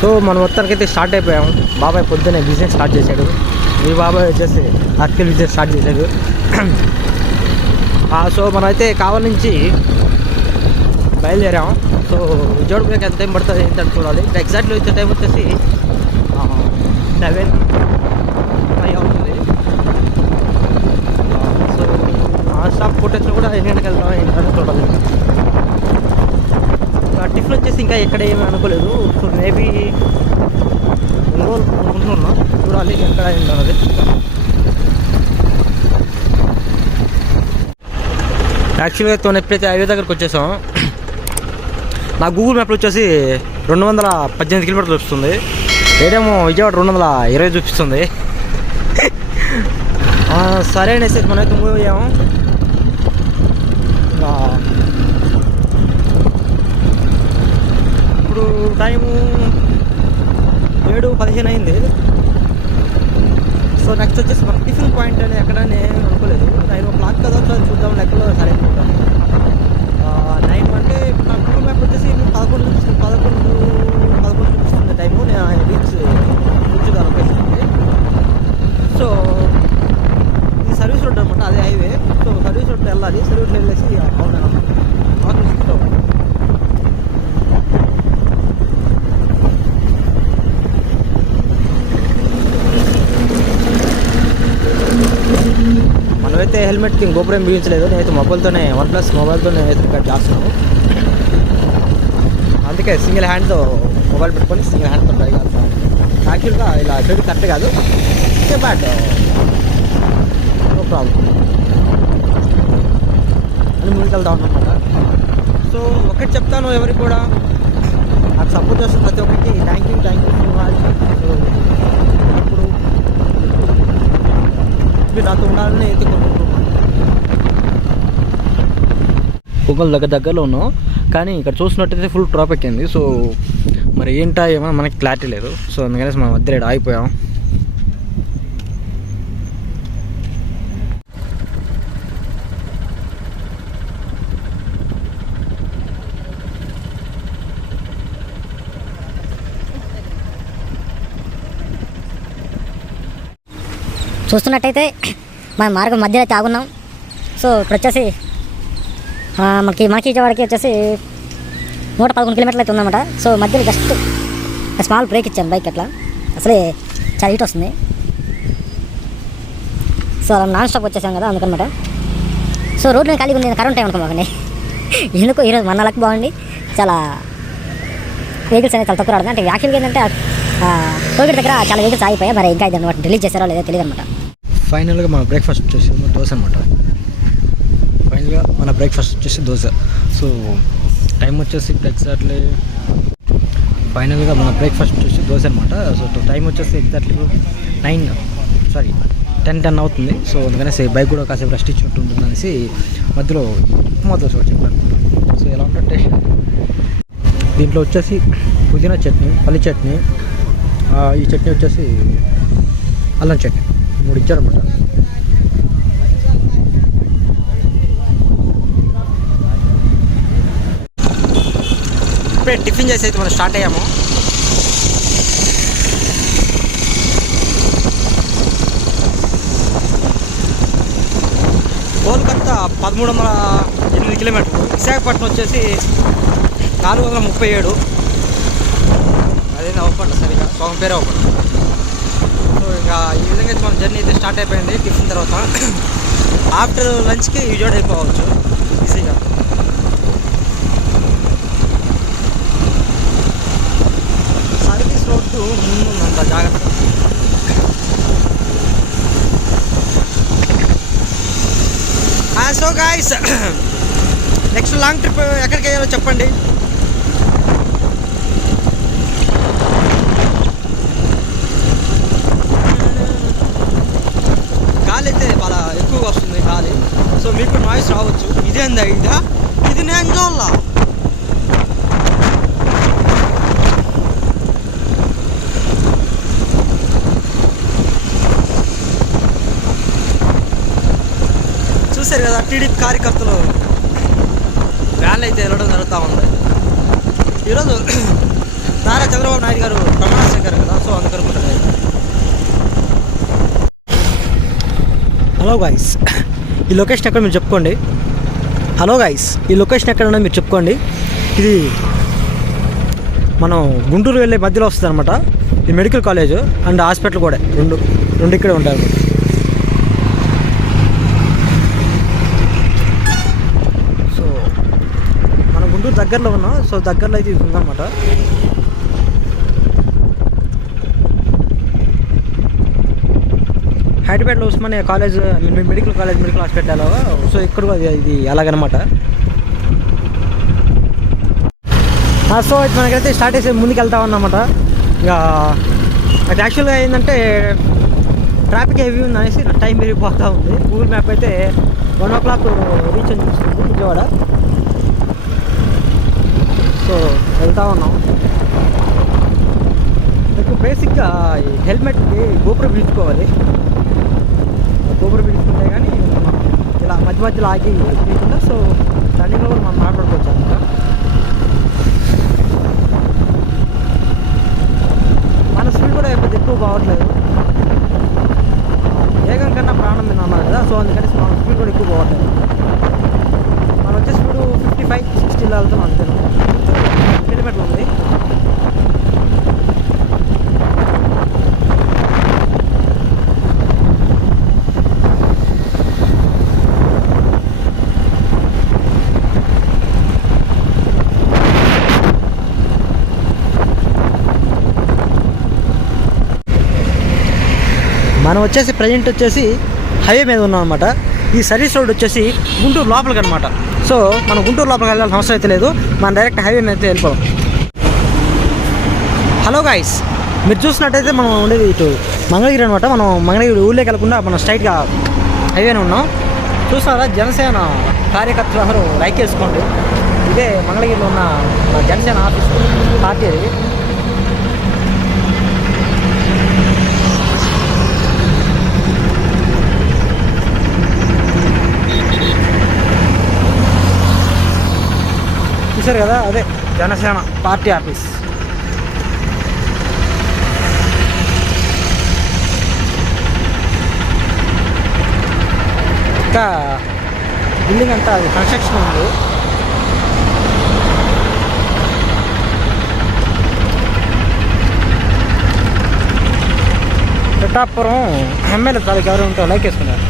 So మనం మొత్తానికి అయితే స్టార్ట్ అయిపోయాము. బాబాయ్ పొద్దున్నే బిజినెస్ స్టార్ట్ చేశాడు. మీ బాబాయ్ వచ్చేసి అతికల్ బిజినెస్ స్టార్ట్ చేశాడు. సో మనమైతే కావాలి నుంచి బయలుదేరాము. సో విజయవాడ మీకు ఎంత టైం పడుతుంది ఏంటంటే చూడాలి. ఎగ్జాక్ట్లీ వచ్చే టైం వచ్చేసి సెవెన్ ఫైవ్ అవుతుంది. సో ఆ స్టాప్ ఫుటేజ్ కూడా ఎన్ని గంటలకు వెళ్తాం ఏంటంటే చూడాలి. టిఫిన్ వచ్చేసి ఇంకా ఎక్కడ ఏమీ అనుకోలేదు. సో మేబీ ఒంగోలు అనుకుంటున్నా చూడాలి ఎక్కడ ఏంటో అది యాక్చువల్గా తను ఎప్పుడైతే హైవే దగ్గరకు వచ్చేసాం నా గూగుల్ మ్యాప్లో వచ్చేసి రెండు వందల పద్దెనిమిది కిలోమీటర్లు చూపిస్తుంది. ఏడేమో విజయవాడ రెండు వందల ఇరవై చూపిస్తుంది. సరే అనేసి మనమైతే మూవ్ అయ్యాము ఇంకా ఇప్పుడు టైము ఏడు పదిహేను అయింది. సో నెక్స్ట్ వచ్చేసి మన టిఫిన్ పాయింట్ అని ఎక్కడ నేను అనుకోలేదు. నైన్ ఓ క్లాక్ కదా ఒకసారి చూద్దాం లెక్కలో సరే నైన్ అంటే నా గూగుల్ మ్యాప్ వచ్చేసి పదకొండు నుంచి పదకొండు పదకొండు చూపిస్తుంది టైము నేను రీచ్ కూర్చుగా లొకేషన్కి సో ఇది సర్వీస్ రోడ్ అనమాట అదే హైవే సో సర్వీస్ రోడ్ వెళ్ళాలి సర్వీస్ రోడ్ వెళ్ళేసి అవునా కాబట్టి హెల్మెట్కి గోపురం బిగించలేదు. నేనైతే మొబైల్తోనే వన్ ప్లస్ మొబైల్తోనే అయితే రికార్డ్ చేస్తున్నాను. అందుకే సింగిల్ హ్యాండ్తో మొబైల్ పెట్టుకొని సింగిల్ హ్యాండ్తో ట్రై చేస్తాను. యాక్చువల్గా ఇలా చెడు కరెక్ట్ కాదు. బట్ నో ప్రాబ్లం అని ముందుకు అనమాట సో ఒకటి చెప్తాను ఎవరికి కూడా. నాకు సపోర్ట్ చేస్తున్న ప్రతి ఒక్కరికి thank you thank you so much so ఇప్పుడు మీరు నాతో ఉండాలని అయితే కోరుకుంటున్నాను గూగుల్ దగ్గర దగ్గరలో ఉన్నాం కానీ ఇక్కడ చూసినట్టయితే ఫుల్ ట్రాఫిక్ అయింది సో మరి ఏంటా ఏమో మనకి క్లారిటీ లేదు. సో అందుకనేసి మనం మధ్య ఆగిపోయాం. చూస్తున్నట్టయితే మన మార్గం మధ్యలో అయితే ఆగున్నాం సో ఇప్పుడు వచ్చేసి మనకి మనకి విజయవాడకి వచ్చేసి నూట పదకొండు కిలోమీటర్లు అయితే ఉందన్నమాట. సో మధ్యలో జస్ట్ స్మాల్ బ్రేక్ ఇచ్చాను బైక్ అట్లా. అసలే చాలా హీట్ వస్తుంది. సో అలా నాన్ స్టాప్ వచ్చేసాం కదా అందుకనమాట. సో రోడ్ మీద ఖాళీగా ఉంది కరెంట్ టైం అనుకోమాకండి. ఎందుకో ఈరోజు మన లక్ బాగుండి. చాలా వెహికల్స్ అనేది చాలా తక్కువ రాదు అంటే యాక్చువల్గా ఏంటంటే టోల్గేట్ దగ్గర చాలా వెహికల్స్ ఆగిపోయాయి. మరి ఇంకా ఇది అనమాట రిలీజ్ చేశారో లేదో తెలియదు అనమాట ఫైనల్గా మన బ్రేక్ఫాస్ట్ వచ్చేసి దోశ అనమాట యాక్చువల్గా మన బ్రేక్ఫాస్ట్ వచ్చేసి దోశ. సో టైం వచ్చేసి ఎగ్జాక్ట్లీ ఫైనల్గా మన బ్రేక్ఫాస్ట్ వచ్చేసి దోశ అనమాట సో టైం వచ్చేసి exactly nine sorry ten ten అవుతుంది. సో అందుకనేసి బైక్ కూడా కాసేపు రెస్ట్ ఇచ్చినట్టు ఉంటుంది అనేసి మధ్యలో ఉప్మా దోశ ఒకటి చెప్పాను. సో ఎలా ఉంటుంది టేస్ట్ దీంట్లో వచ్చేసి పుదీనా చట్నీ పల్లి చట్నీ ఈ చట్నీ వచ్చేసి అల్లం చట్నీ. మూడు ఇచ్చారనమాట ఇప్పుడే టిఫిన్ చేసి అయితే మనం స్టార్ట్ అయ్యాము. కోల్కత్తా పదమూడు వందల ఎనిమిది కిలోమీటర్లు. విశాఖపట్నం వచ్చేసి నాలుగు వందల ముప్పై ఏడు. అదే అవ్వపట్ల సరిగా సగం పేరు అవ్వపట్ల సో ఇంకా ఈ విధంగా అయితే మన జర్నీ అయితే స్టార్ట్ అయిపోయింది టిఫిన్ తర్వాత. ఆఫ్టర్ లంచ్కి విజయవాడ అయిపోవచ్చు ఈజీగా సర్వీస్ రోడ్డు ముందుందంత జాగ్రత్త సో నెక్స్ట్ లాంగ్ ట్రిప్ ఎక్కడికి వెళ్ళాలో చెప్పండి. గాలి అయితే చాలా ఎక్కువగా వస్తుంది గాలి. సో మీకు నాయిస్ రావచ్చు. ఇదేందా ఇదా ఇది నేను చూడాల చూశారు కదా టీడీపీ కార్యకర్తలు వ్యాన్లు అయితే వెళ్ళడం జరుగుతూ ఉంది. ఈరోజు నారా చంద్రబాబు నాయుడు గారు ప్రమాణ స్వీకారం కదా సో అందుకని హలో గాయస్ ఈ లొకేషన్ ఎక్కడ మీరు చెప్పుకోండి? హలో గాయస్ ఈ లొకేషన్ ఎక్కడ మీరు చెప్పుకోండి. ఇది మనం గుంటూరు వెళ్ళే మధ్యలో వస్తుంది అనమాట ఈ మెడికల్ కాలేజ్ అండ్ హాస్పిటల్ కూడా రెండు రెండు ఇక్కడే ఉంటాయి అన్నమాట సో మనం గుంటూరు దగ్గరలో ఉన్నాం. సో దగ్గరలో అయితే ఇది ఉందన్నమాట. హైదరాబాద్లో Osmania college medical college medical hospital so ఇక్కడ కూడా ఇది- ఇది అలాగనమాట సో ఇది మనకైతే స్టార్ట్ చేసి ముందుకు వెళ్తా ఉన్నమాట ఇక అది యాక్చువల్గా ఏంటంటే ట్రాఫిక్ హెవీ ఉంది అనేసి టైం పెరిగిపోతూ ఉంది. గూగుల్ మ్యాప్ అయితే వన్ ఓ క్లాక్ రీచ్ అని చూస్తుంది విజయవాడ. సో వెళ్తా ఉన్నాం. మీకు బేసిక్గా ఈ హెల్మెట్కి గోపురం పిలుచుకోవాలి గోపురం పిలుచుకుంటే కానీ మనం ఇలా మధ్య మధ్యలో ఆగి తీయకుండా సో రన్నింగ్లో కూడా మనం మాట్లాడుకోవచ్చు అనమాట మన స్పీడ్ కూడా పెద్ద ఎక్కువ బాగట్లేదు. వేగం కన్నా ప్రాణం మీద అన్నారు కదా సో అందుకని మన స్పీడ్ కూడా ఎక్కువ బాగట్లేదు. మనం వచ్చే స్పీడ్ ఫిఫ్టీ ఫైవ్ సిక్స్టీలో వెళ్తాం అంతే కిలోమీటర్ ఉంది మనం వచ్చేసి ప్రజెంట్ వచ్చేసి హైవే మీద ఉన్నాం అనమాట ఈ సర్వీస్ రోడ్ వచ్చేసి గుంటూరు లోపలికి అనమాట సో మనం గుంటూరు లోపలికి వెళ్ళాల్సిన అవసరం అయితే లేదు. మనం డైరెక్ట్ హైవే మీద అయితే వెళ్ళిపోదాం. హలో గాయస్ మీరు చూసినట్టయితే మనం ఉండేది ఇటు మంగళగిరి అనమాట మనం మంగళగిరి ఊళ్ళోకి వెళ్ళకుండా మనం స్ట్రైట్గా హైవేనే ఉన్నాం. చూసినారా జనసేన కార్యకర్తలు అందరూ లైక్ చేసుకోండి. ఇదే మంగళగిరిలో ఉన్న జనసేన ఆఫీస్ పార్టీ అది. చూసారు కదా? అదే జనసేన పార్టీ ఆఫీస్. ఇంకా బిల్డింగ్ అంతా అది కన్స్ట్రక్షన్ ఉంది. పిఠాపురం ఎమ్మెల్యే తాలూకు ఎవరు ఉంటారో లైక్ వేసుకున్నారు.